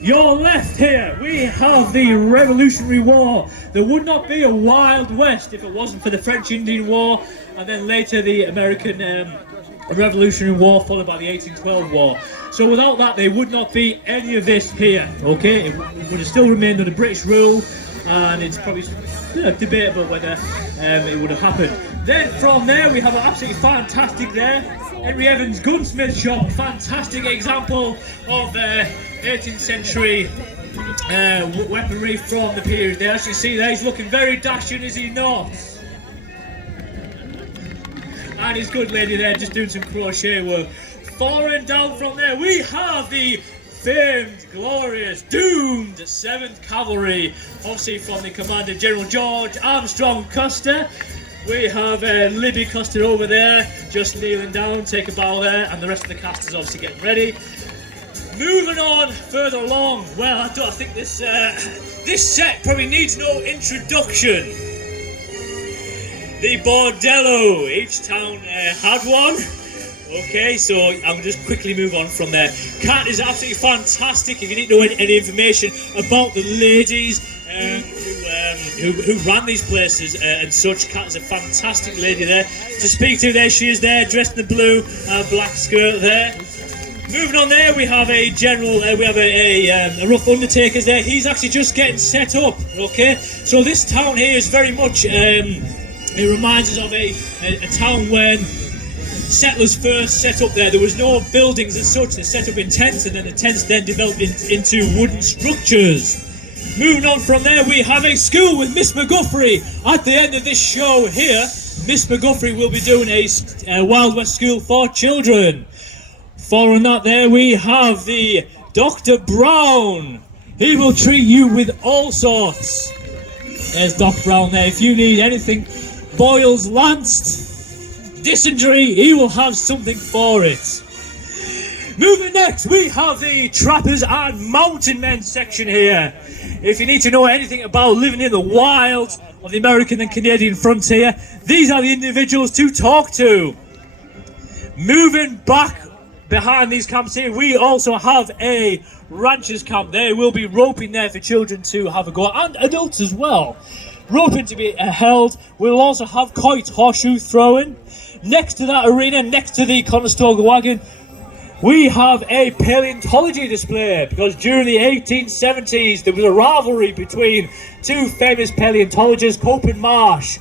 Your left here, we have the Revolutionary War. There would not be a Wild West if it wasn't for the French-Indian War, and then later the American Revolutionary War, followed by the 1812 War. So without that, there would not be any of this here, okay? It would have still remained under British rule, and it's probably debatable whether it would have happened. Then from there, we have an absolutely fantastic there, Henry Evans Gunsmith Shop, fantastic example of 18th century weaponry from the period there. As you see there, he's looking very dashing, is he not? And his good lady there just doing some crochet work. Following down from there, we have the famed, glorious, doomed 7th Cavalry, obviously from the Commander General George Armstrong Custer. We have Libby Custer over there, just kneeling down, take a bow there, and the rest of the cast is obviously getting ready. Moving on further along, well, I think this set probably needs no introduction. The Bordello, each town had one. Okay, so I'll just quickly move on from there. Cat is absolutely fantastic. If you need to know any information about the ladies who ran these places and such, Cat is a fantastic lady there to speak to. There she is there, dressed in the blue black skirt there. Moving on there, we have a general, we have a rough undertakers there. He's actually just getting set up, okay? So this town here is very much, it reminds us of a town when settlers first set up there. There was no buildings as such. They set up in tents, and then the tents then developed into wooden structures. Moving on from there, we have a school with Miss McGuffrey. At the end of this show here, Miss McGuffrey will be doing a Wild West school for children. Following that there, we have the Dr. Brown. He will treat you with all sorts. There's Dr. Brown there. If you need anything, boils, lanced, dysentery, he will have something for it. Moving next, we have the Trappers and Mountain Men section here. If you need to know anything about living in the wilds of the American and Canadian frontier, these are the individuals to talk to. Moving back behind these camps here, we also have a ranchers camp. There will be roping there for children to have a go, and adults as well. Roping to be held. We'll also have quoit horseshoe throwing. Next to that arena, next to the Conestoga wagon, we have a paleontology display, because during the 1870s there was a rivalry between two famous paleontologists, Cope and Marsh.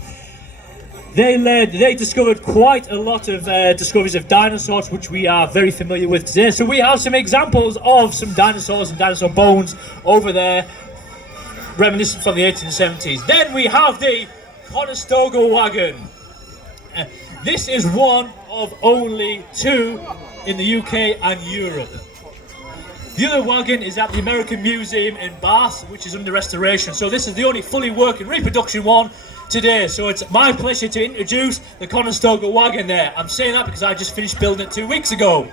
They discovered quite a lot of discoveries of dinosaurs, which we are very familiar with today. So we have some examples of some dinosaurs and dinosaur bones over there, reminiscent from the 1870s. Then we have the Conestoga wagon. This is one of only two in the UK and Europe. The other wagon is at the American Museum in Bath, which is under restoration. So this is the only fully working reproduction one today. So it's my pleasure to introduce the Conestoga wagon there. I'm saying that because I just finished building it 2 weeks ago.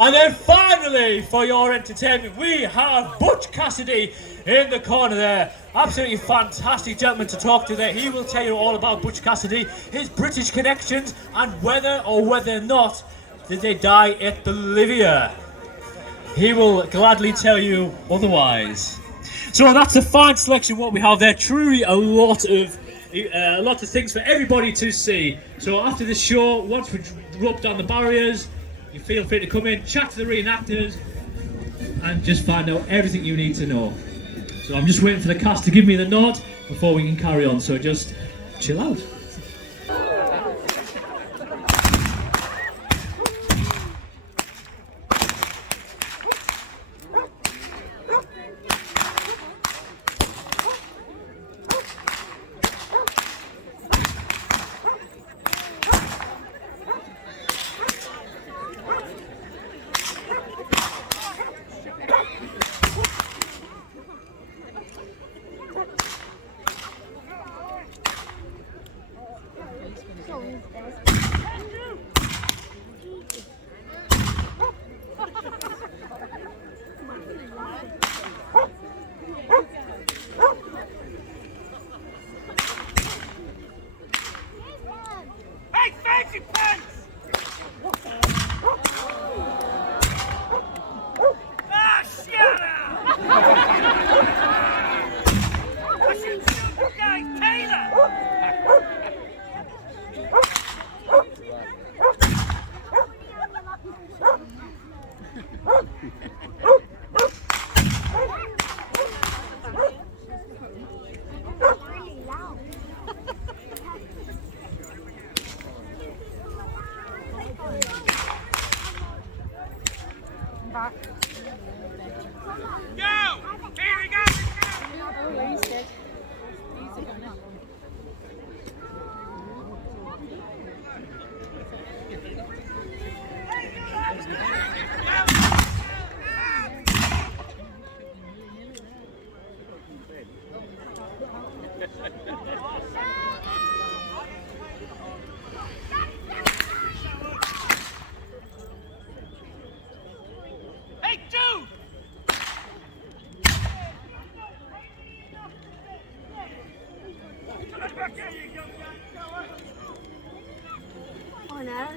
And then finally, for your entertainment, we have Butch Cassidy in the corner there. Absolutely fantastic gentleman to talk to there. He will tell you all about Butch Cassidy, his British connections, and whether or whether not did they die at Bolivia. He will gladly tell you otherwise. So that's a fine selection what we have there. Truly a lot of things for everybody to see. So after this show, once we drop down the barriers, you feel free to come in, chat to the reenactors, and just find out everything you need to know. So I'm just waiting for the cast to give me the nod before we can carry on. So just chill out. know.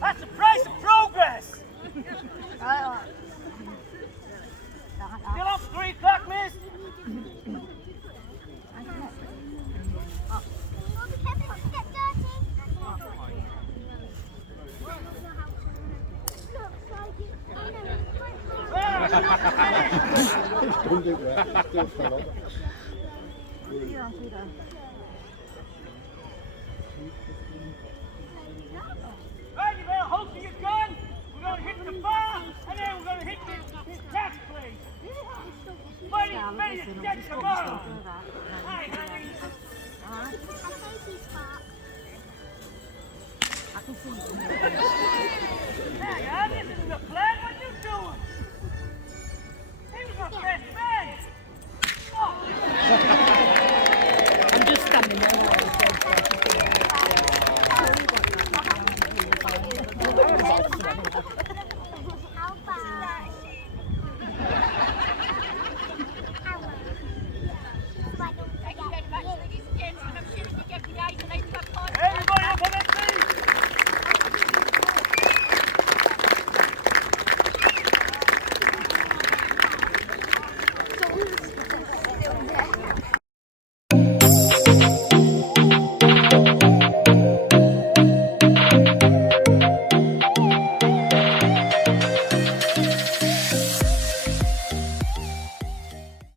That's the price of progress! Still up 3 o'clock, miss? Don't do that, it's still fell off. Right, you better holster your gun. We're going to hit the bar, and then we're going to hit this tax place. Ready to get tomorrow. Hi, honey. Hey, this isn't the plan. What you doing? He was my best friend. Oh. I'm just standing there.